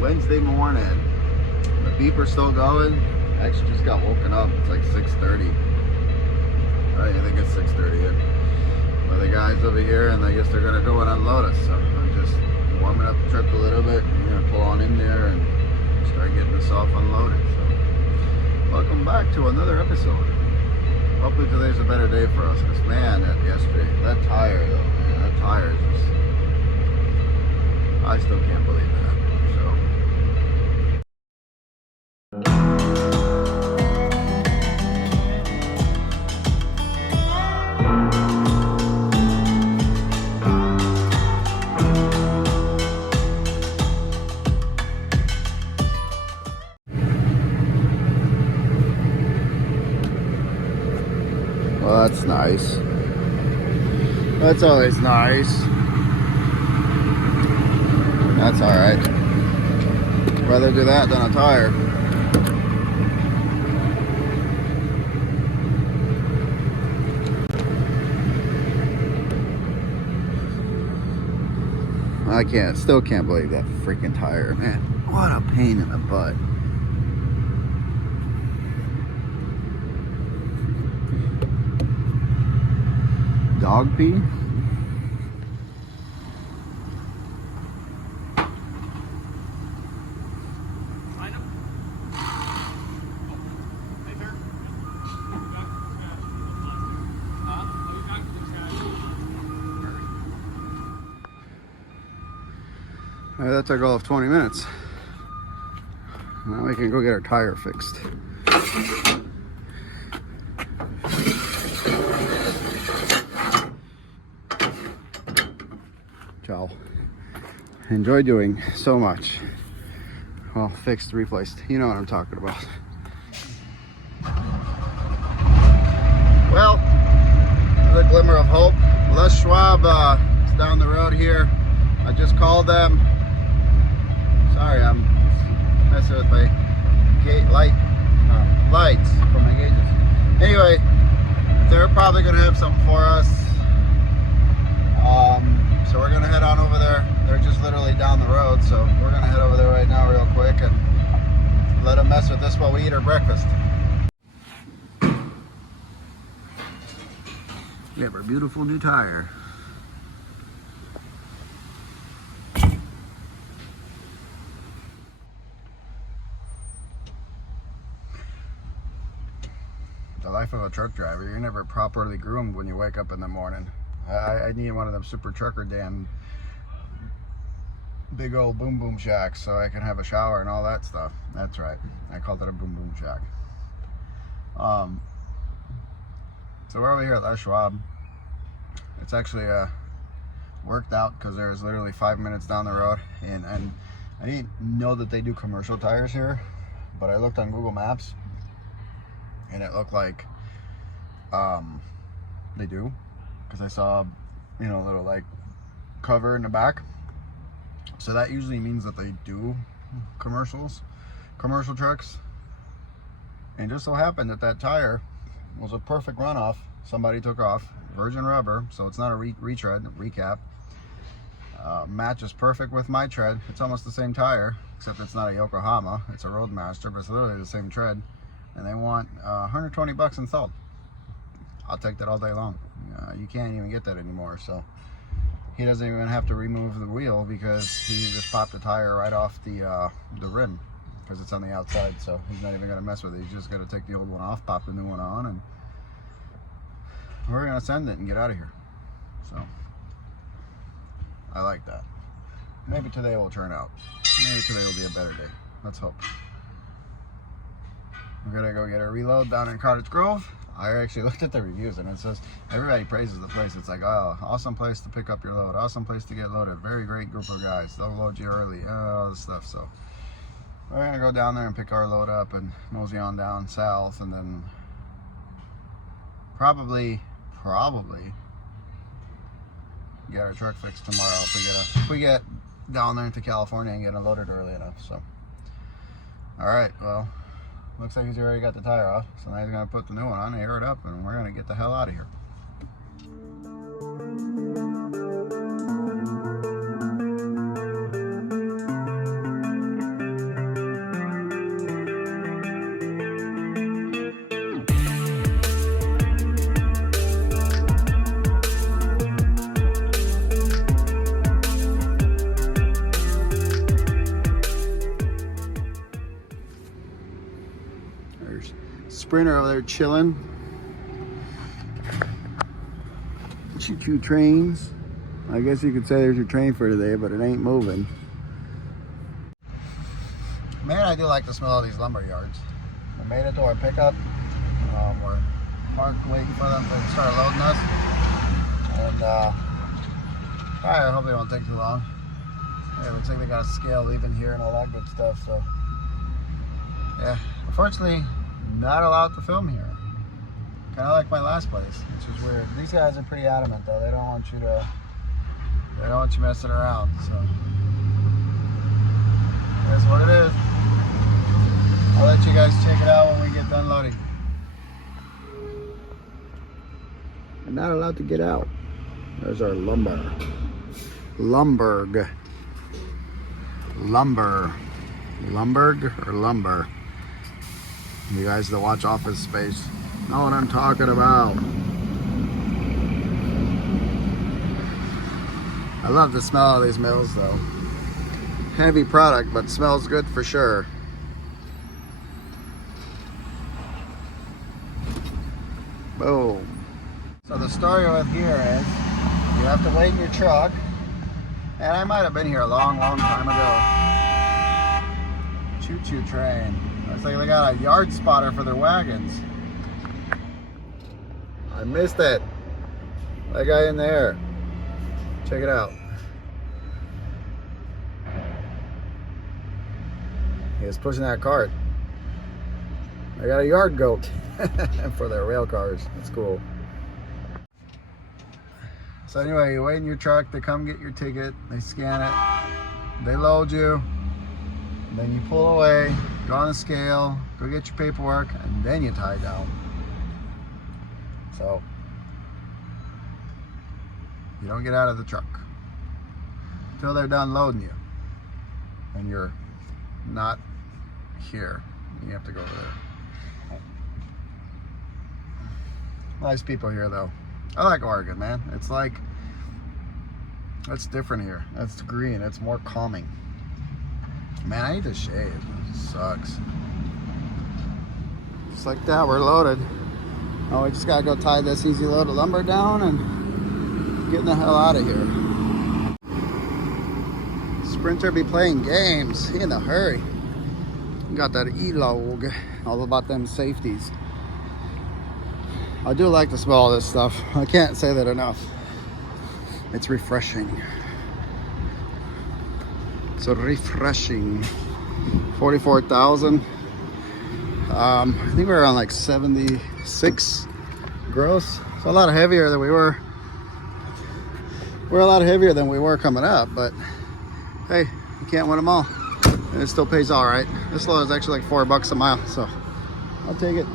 Wednesday morning. The beeper's still going. I actually just got woken up. It's like 6:30. I think it's 6:30 yet. But the guys over here, and I guess they're gonna go and unload us. So I'm just warming up the truck a little bit. I'm gonna pull on in there and start getting this off unloaded. So welcome back to another episode. Hopefully today's a better day for us. Cause man, that tire though, man, that tire is just, I still can't believe that. Well, that's nice. That's always nice. That's alright. Rather do that than a tire. Still can't believe that freaking tire, man. What a pain in the butt. Dog pee? That took all of 20 minutes. Now we can go get our tire fixed. Ciao. Enjoy doing so much. Well, fixed, replaced. You know what I'm talking about. Well, there's a glimmer of hope. Les Schwab is down the road here. I just called them. Sorry, I'm messing with my gate lights for my gauges. Anyway, they're probably going to have something for us. So we're going to head on over there. They're just literally down the road, so we're going to head over there right now real quick and let them mess with this while we eat our breakfast. We have our beautiful new tire. The life of a truck driver, you're never properly groomed when you wake up in the morning. I need one of them super trucker damn big old boom boom shacks so I can have a shower and all that stuff. That's right, I called it a boom boom shack. So we're over here at Les Schwab. It's actually worked out because there's literally 5 minutes down the road, and I didn't know that they do commercial tires here, but I looked on Google Maps and it looked like they do, because I saw, you know, a little like cover in the back. So that usually means that they do commercial trucks. And just so happened that that tire was a perfect runoff. Somebody took off, virgin rubber, so it's not a retread, recap. Matches perfect with my tread. It's almost the same tire, except it's not a Yokohama, it's a Roadmaster, but it's literally the same tread. And they want 120 bucks installed. I'll take that all day long. You can't even get that anymore, so he doesn't even have to remove the wheel because he just popped the tire right off the rim, because it's on the outside, so he's not even going to mess with it. He's just going to take the old one off, pop the new one on, and we're going to send it and get out of here. So I like that. Maybe today will turn out. Maybe today will be a better day. Let's hope. We're gonna go get a reload down in Cottage Grove. I actually looked at the reviews and it says everybody praises the place. It's like, oh, awesome place to pick up your load, awesome place to get loaded, very great group of guys, they'll load you early, all this stuff. So we're gonna go down there and pick our load up and mosey on down south, and then probably get our truck fixed tomorrow if we get down there into California and get it loaded early enough. So all right, well, looks like he's already got the tire off, so now he's going to put the new one on, air it up, and we're going to get the hell out of here. Sprinter over there chilling. Choo-choo trains. I guess you could say there's your train for today, but it ain't moving. Man, I do like the smell of these lumber yards. We made it to our pickup. We're parked waiting for them to start loading us. And I hope they won't take too long. Yeah, it looks like they got a scale leaving here and all that good stuff. So yeah, unfortunately, not allowed to film here. Kind of like my last place, which is weird. These guys are pretty adamant though. They don't want you messing around. So that's what it is. I'll let you guys check it out when we get done loading. I'm not allowed to get out. There's our lumber. Lumberg. Lumberg or lumber? You guys that watch Office Space know what I'm talking about. I love the smell of these mills though. Heavy product, but smells good for sure. Boom. So the story with here is you have to wait in your truck, and I might have been here a long time ago. Choo-choo train. Looks like they got a yard spotter for their wagons. I missed it. That guy in there. Check it out. He was pushing that cart. They got a yard goat for their rail cars. That's cool. So anyway, you wait in your truck, they come get your ticket, they scan it, they load you, and then you pull away, go on the scale, go get your paperwork, and then you tie down. So you don't get out of the truck until they're done loading you, and you're not here. You have to go over there. Nice people here though. I like Oregon, man. It's like, it's different here. It's green. It's more calming. Man, I need to shave. It sucks. Just like that, we're loaded. Oh, we just gotta go tie this easy load of lumber down and get the hell out of here. Sprinter be playing games. He in a hurry. Got that E-log. All about them safeties. I do like the smell of this stuff. I can't say that enough. It's refreshing. So refreshing. 44,000. I think we were on like 76 gross. It's a lot heavier than we were. We're a lot heavier than we were coming up, but hey, you can't win them all. And it still pays all right. This load is actually like $4 a mile, so I'll take it.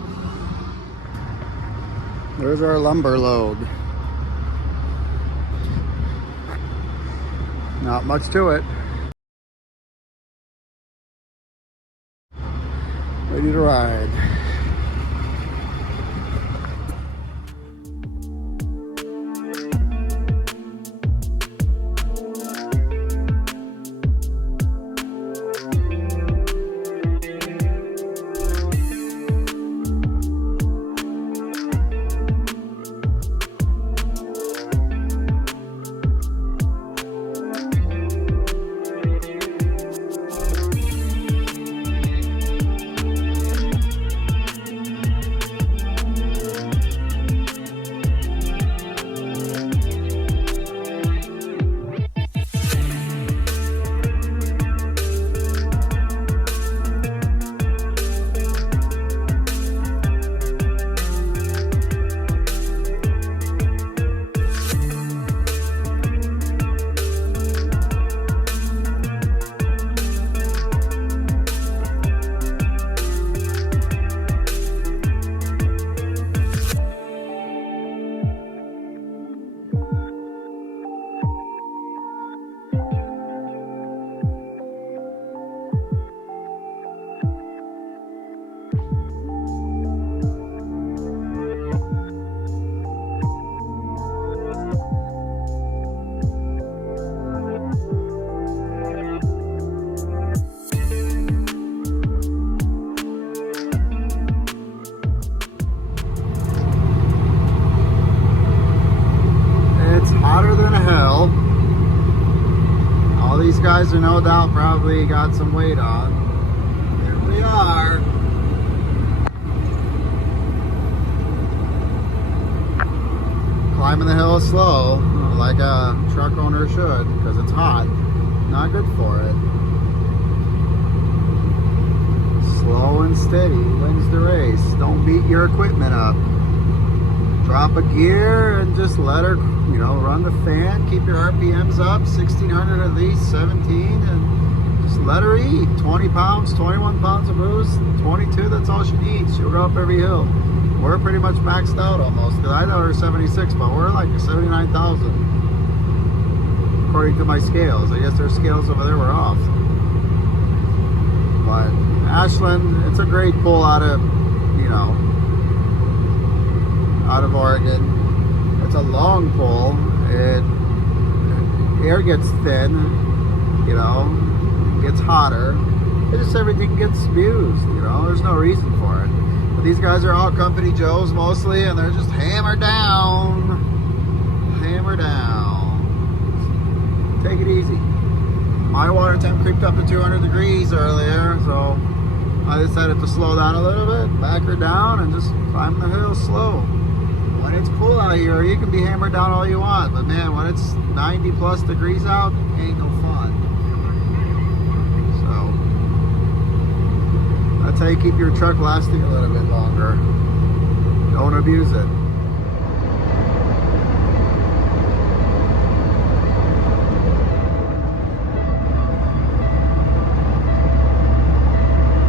There's our lumber load. Not much to it. Ready to ride. these guys are no doubt probably got some weight on. Here we are. Climbing the hill slow, like a truck owner should, because it's hot. Not good for it. Slow and steady wins the race. Don't beat your equipment up. Drop a gear and just let her, run the fan. Keep your RPMs up, 1600 at least, 17, and just let her eat. 20 pounds, 21 pounds of boost, 22, that's all she needs. She'll go up every hill. We're pretty much maxed out almost, because I thought we were 76, but we're like 79,000. According to my scales. I guess their scales over there were off. But Ashland, it's a great pull out of, out of Oregon. It's a long pull. Air gets thin, gets hotter. Just everything gets abused, there's no reason for it. But these guys are all company Joes mostly, and they're just hammer down. Hammer down. Take it easy. My water temp creeped up to 200 degrees earlier, so I decided to slow down a little bit, back her down, and just climb the hill slow. When it's cool out here, you can be hammered down all you want, but man, when it's 90 plus degrees out, ain't no fun. So that's how you keep your truck lasting a little bit longer. Don't abuse it.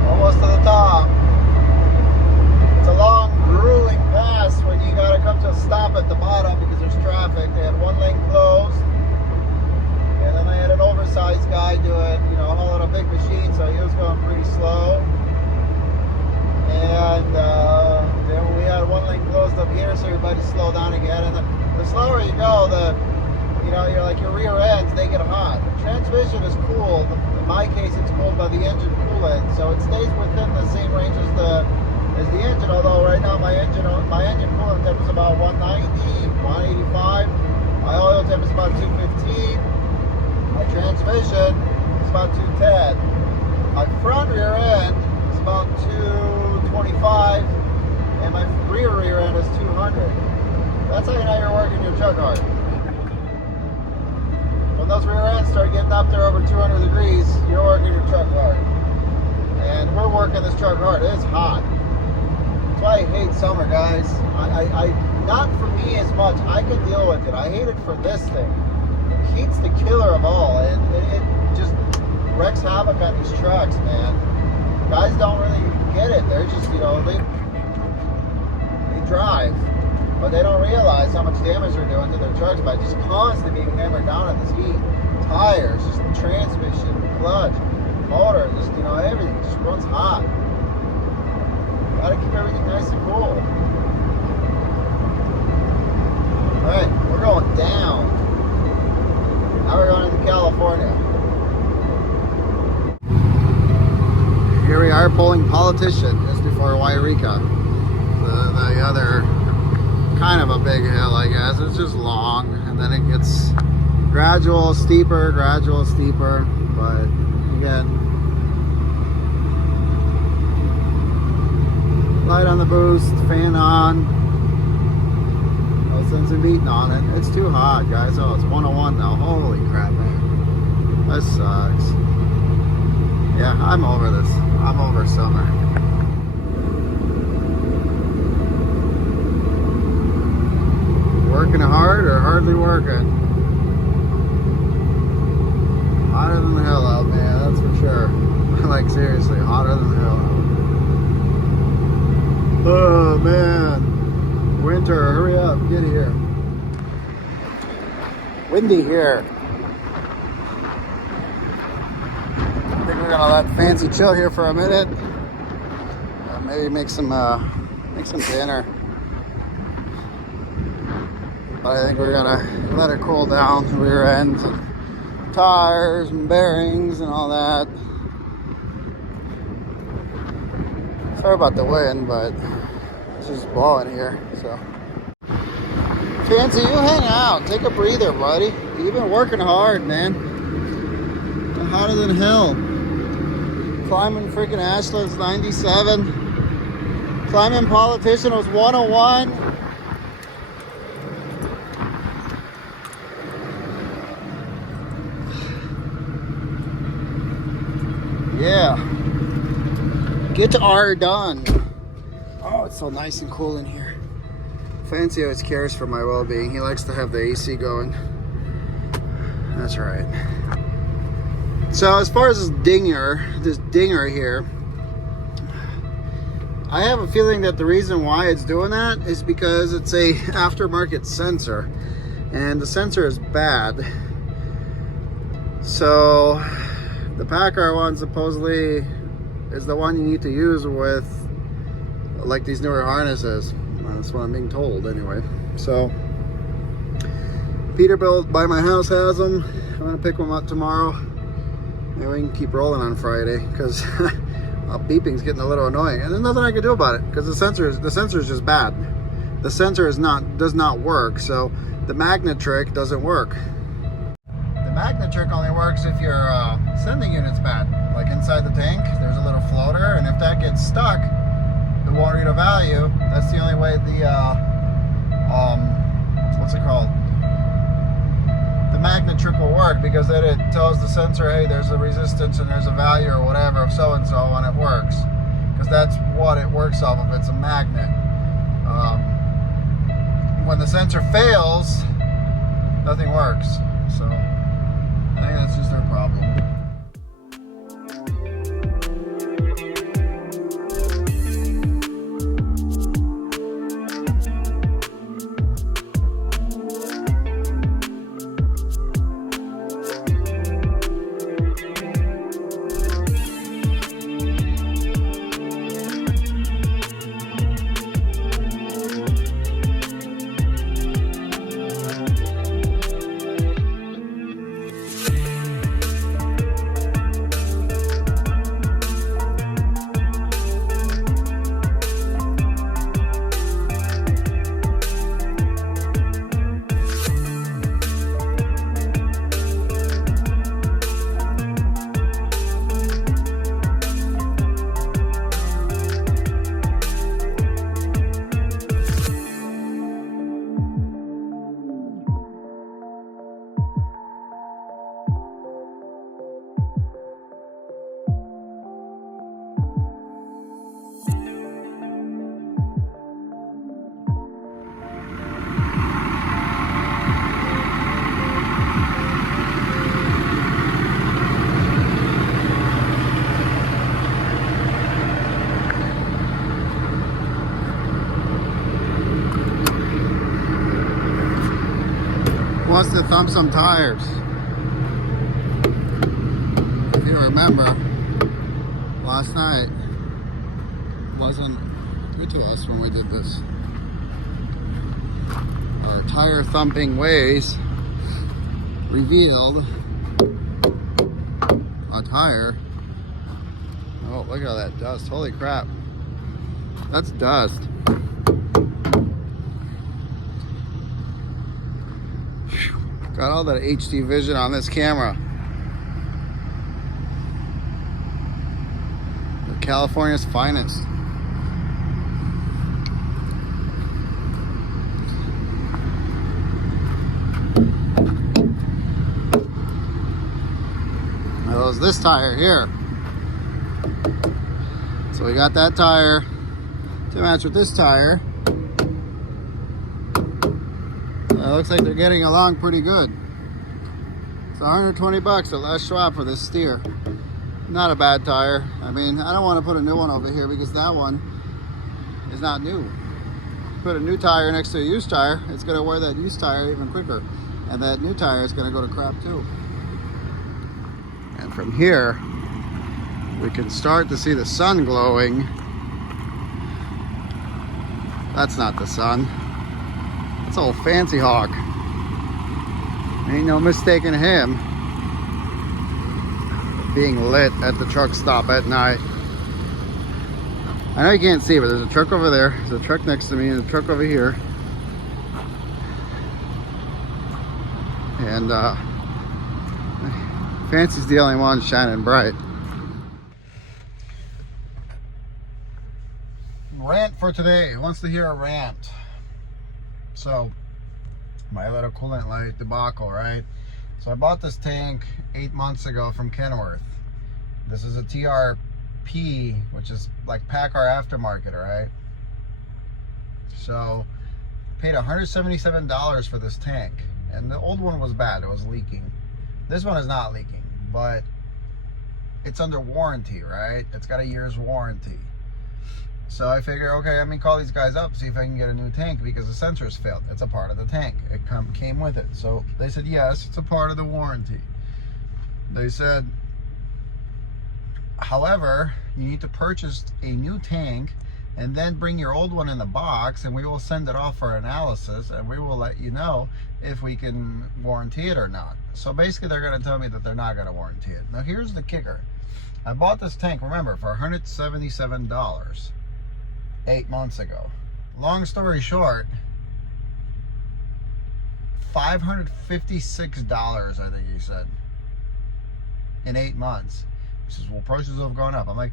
Almost to the top. It's a long, grueling pass when you gotta come to a stop at the bottom because there's traffic. They had one lane closed, and then they had an oversized guy doing, hauling a big machine, so he was going pretty slow. And then we had one lane closed up here, so everybody slowed down again. And the slower you go, you're like your rear ends, they get hot. The transmission is cooled. In my case, it's cooled by the engine coolant, so it stays within the same range as the engine. Although right now my engine coolant temp is about 190, 185. My oil temp is about 215. My transmission is about 210. My front rear end is about 225, and my rear end is 200. That's how you know you're working your truck hard. When those rear ends start getting up there over 200 degrees, you're working your truck hard. And we're working this truck hard. It's hot. That's why I hate summer, guys. Not for me as much. I can deal with it. I hate it for this thing. Heat's the killer of all, and it just wreaks havoc on these trucks, man. Guys don't really get it. They're just, they drive, but they don't realize how much damage they're doing to their trucks by just constantly being hammered down in this heat. Tires, just transmission, clutch, motor, just, everything just runs hot. Gotta keep everything nice and cool. Alright, we're going down. Now we're going into California. Here we are pulling Politician just before Wairika. The other kind of a big hill, I guess. It's just long, and then it gets gradual steeper, but again, light on the boost, fan on. No sense in beating on it. It's too hot, guys. Oh, it's 101 now. Holy crap, man. This sucks. Yeah, I'm over this. I'm over summer. Working hard or hardly working? Hotter than the hell out, man, that's for sure. Like, seriously, hotter than the hell out. Oh, man. Winter, hurry up, get here. Windy here. I think we're gonna let Fancy chill here for a minute. Maybe make some dinner. But I think we're gonna let her cool down, rear ends and tires and bearings and all that. Sorry about the wind, but it's just blowing here, so. Fancy, you hang out, take a breather, buddy. You've been working hard, man. hotter than hell. Climbing freaking Ashland's 97. Climbing Politician was 101. Yeah. Get R done. Oh, it's so nice and cool in here. Fancy always cares for my well-being. He likes to have the AC going. That's right. So as far as this dinger here, I have a feeling that the reason why it's doing that is because it's a aftermarket sensor, and the sensor is bad. So the Packard one supposedly is the one you need to use with like these newer harnesses. That's what I'm being told anyway. So Peterbilt by my house has them. I'm gonna pick them up tomorrow. Maybe we can keep rolling on Friday, because beeping's getting a little annoying, and there's nothing I can do about it because the sensor is just bad. The sensor does not work. So the magnet trick doesn't work. The magnet trick only works if your sending unit's bad. Like inside the tank, there's a little floater, and if that gets stuck, it won't read a value. That's the only way the what's it called? The magnet trick will work, because then it tells the sensor, hey, there's a resistance and there's a value or whatever of so and so, and it works. Because that's what it works off of. It's a magnet. When the sensor fails, nothing works. So I think that's just their problem. Wants to thump some tires. If you remember, last night wasn't good to us when we did this. Our tire thumping ways revealed a tire. Oh, look at all that dust. Holy crap. That's dust. Got all that HD vision on this camera. California's finest. Now there's this tire here. So we got that tire to match with this tire. It looks like they're getting along pretty good. It's 120 bucks at last swap for this steer. Not a bad tire. I mean, I don't want to put a new one over here because that one is not new. Put a new tire next to a used tire, it's going to wear that used tire even quicker. And that new tire is going to go to crap too. And from here, we can start to see the sun glowing. That's not the sun. That's old Fancy Hawk. Ain't no mistaking him being lit at the truck stop at night. I know you can't see, but there's a truck over there, there's a truck next to me, and a truck over here. And Fancy's the only one shining bright. Rant for today. Wants to hear a rant. So, my little coolant light debacle, right? So I bought this tank 8 months ago from Kenworth. This is a TRP, which is like Packard aftermarket, right? So, paid $177 for this tank. And the old one was bad, it was leaking. This one is not leaking, but it's under warranty, right? It's got a year's warranty. So I figure, okay, let me call these guys up, see if I can get a new tank because the sensors failed. It's a part of the tank. It came with it. So they said, yes, it's a part of the warranty. They said, however, you need to purchase a new tank and then bring your old one in the box and we will send it off for analysis and we will let you know if we can warranty it or not. So basically they're going to tell me that they're not going to warranty it. Now here's the kicker. I bought this tank, remember, for $177 8 months ago. Long story short, $556 I think he said in 8 months. He says, well, prices have gone up. I'm like,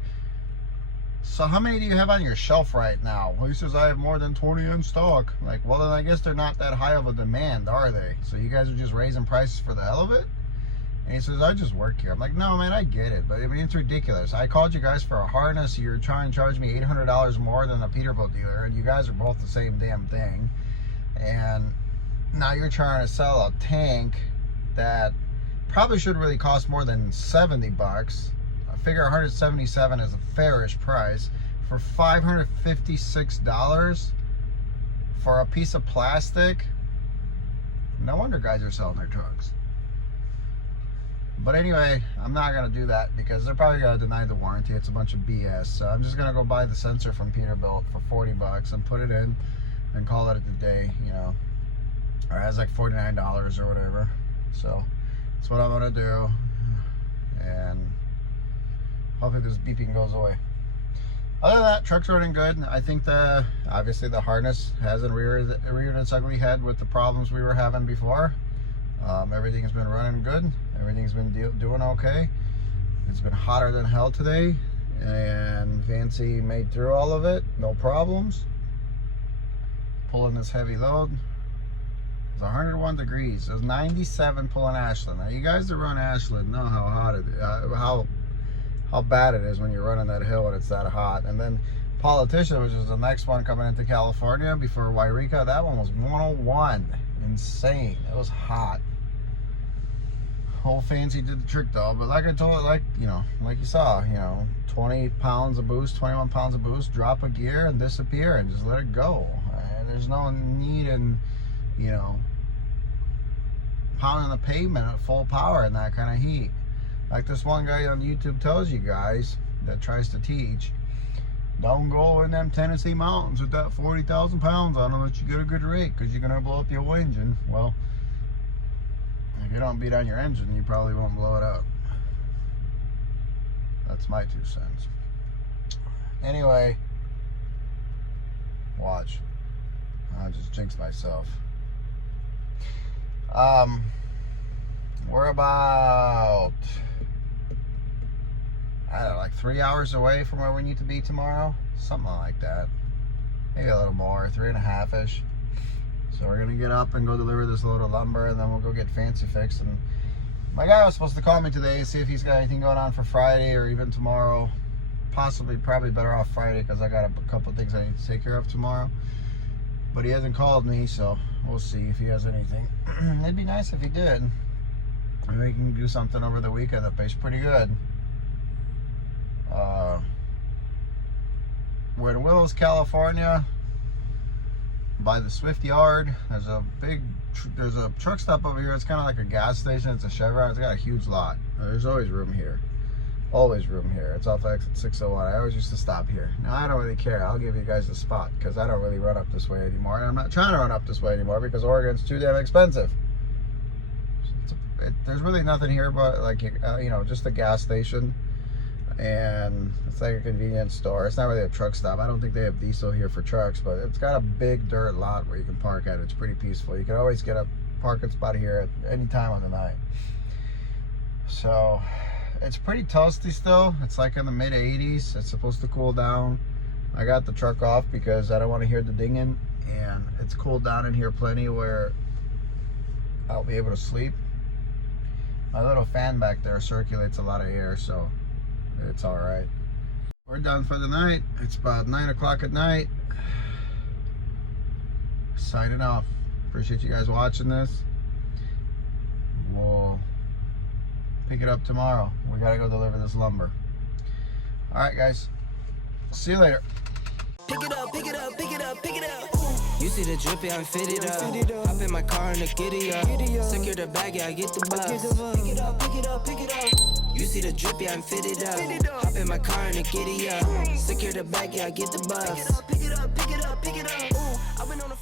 so how many do you have on your shelf right now? Well, he says, I have more than 20 in stock. I'm like, well, then I guess they're not that high of a demand, are they? So you guys are just raising prices for the hell of it? And he says, I just work here. I'm like, no, man, I get it. But I mean, it's ridiculous. I called you guys for a harness. You're trying to charge me $800 more than a Peterbilt dealer. And you guys are both the same damn thing. And now you're trying to sell a tank that probably should really cost more than 70 bucks. I figure 177 is a fairish price for $556 for a piece of plastic. No wonder guys are selling their trucks. But anyway, I'm not going to do that because they're probably going to deny the warranty. It's a bunch of BS. So I'm just going to go buy the sensor from Peterbilt for 40 bucks and put it in and call it a day, you know. Or it has like $49 or whatever. So that's what I'm going to do. And hopefully this beeping goes away. Other than that, truck's running good. I think obviously the harness hasn't reared its ugly head with the problems we were having before. Everything's been running good. Everything's been doing okay. It's been hotter than hell today, and Fancy made through all of it, no problems. Pulling this heavy load. It's 101 degrees. It was 97 pulling Ashland. Now you guys that run Ashland know how hot it is, how bad it is when you're running that hill and it's that hot. And then Politician, which is the next one coming into California before Wairika, that one was 101. Insane. It was hot. Whole Fancy did the trick though, but like I told, like you saw, 20 pounds of boost, 21 pounds of boost, drop a gear and disappear and just let it go. There's no need in, pounding the pavement at full power in that kind of heat. Like this one guy on YouTube tells you guys that tries to teach, don't go in them Tennessee mountains with that 40,000 pounds on them unless you get a good rate because you're going to blow up your engine. Well, if you don't beat on your engine, you probably won't blow it up. That's my 2 cents. Anyway, watch. I just jinxed myself. We're about, I don't know, like 3 hours away from where we need to be tomorrow. Something like that. Maybe a little more, 3.5-ish. So we're going to get up and go deliver this load of lumber, and then we'll go get Fancy fixed. And my guy was supposed to call me today, see if he's got anything going on for Friday or even tomorrow. Probably better off Friday because I got a couple of things I need to take care of tomorrow. But he hasn't called me, so we'll see if he has anything. It'd be nice if he did. Maybe we can do something over the weekend that pays pretty good. We're in Willows, California, by the Swift Yard. There's a truck stop over here. It's kind of like a gas station. It's a Chevron. It's got a huge lot. There's always room here. Always room here. It's off exit 601. I always used to stop here. Now I don't really care. I'll give you guys the spot because I don't really run up this way anymore, and I'm not trying to run up this way anymore because Oregon's too damn expensive. There's really nothing here but like just a gas station, and it's like a convenience store. It's not really a truck stop. I don't think they have diesel here for trucks, but it's got a big dirt lot where you can park at. It's pretty peaceful. You can always get a parking spot here at any time on the night. So it's pretty toasty still. It's like in the mid 80s. It's supposed to cool down. I got the truck off because I don't want to hear the dinging, and it's cooled down in here plenty where I'll be able to sleep. My little fan back there circulates a lot of air, so it's all right. We're done for the night. It's about 9 o'clock at night. Signing off. Appreciate you guys watching this. We'll pick it up tomorrow. We gotta go deliver this lumber. All right, guys. See you later. Pick it up, pick it up, pick it up, pick it up. You see the drippy, I'm fitted up. Hop in my car and the giddy up. Secure the bag, yeah, I get the bus. Pick it up, pick it up, pick it up. You see the drippy, I'm fitted up. Hop in my car and the giddy up. Secure the bag, yeah, I get the bus. Pick it up, pick it up, pick it up, pick it up. I've been on the